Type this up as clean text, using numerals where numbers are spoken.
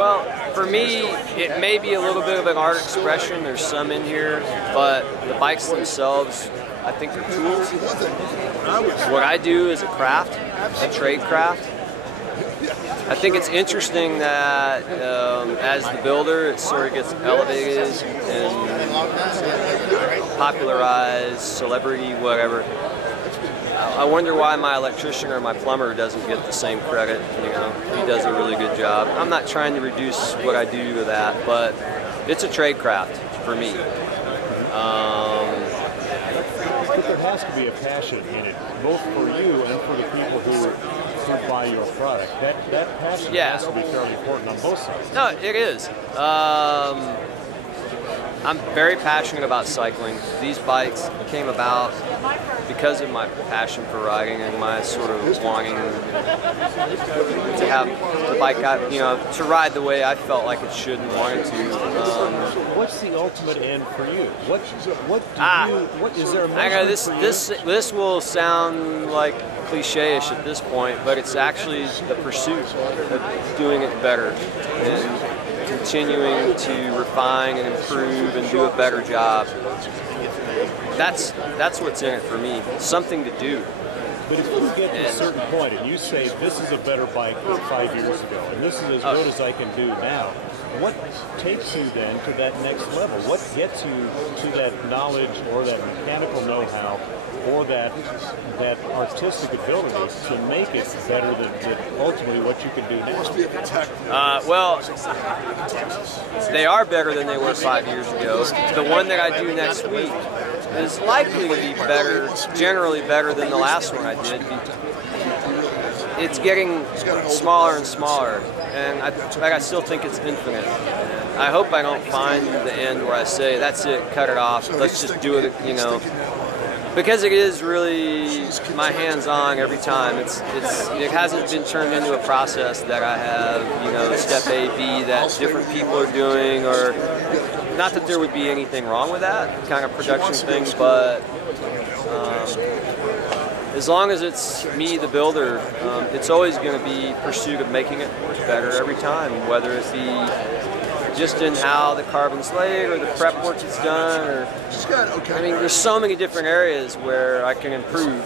Well, for me, it may be a little bit of an art expression. There's some in here, but the bikes themselves, I think, are tools. What I do is a craft, a trade craft. I think it's interesting that as the builder, it sort of gets elevated and popularized, celebrity, whatever. I wonder why my electrician or my plumber doesn't get the same credit. You know, he does a really good job. I'm not trying to reduce what I do to that, but it's a trade craft for me. But there has to be a passion in it, both for you and for the people who buy your product. That passion has to be fairly important on both sides. No, it is. I'm very passionate about cycling. These bikes came about because of my passion for riding and my sort of wanting to have the bike, to ride the way I felt like it should and wanted to. What's the ultimate end for you? What is there a I know this will sound like cliche-ish at this point, but it's actually the pursuit of doing it better and continuing to refine and improve and do a better job. That's what's in it for me. Something to do. But if you get to a certain point and you say, this is a better bike than 5 years ago, and this is as good as I can do now, what takes you then to that next level? What gets you to that knowledge or that mechanical know-how or that artistic ability to make it better than ultimately what you can do now? Well, they are better than they were 5 years ago. The one that I do next week is likely to be better, generally better than the last one I did. It's getting smaller and smaller, and I still think it's infinite. I hope I don't find the end where I say, that's it, cut it off, let's just do it, you know. Because it is really my hands-on every time. It hasn't been turned into a process that I have, you know, step A, B, that different people are doing, or not that there would be anything wrong with that kind of production thing, but as long as it's me, the builder, it's always going to be pursuit of making it better every time, whether it be just in how the carbon's laid or the prep work that's done, or I mean, there's so many different areas where I can improve.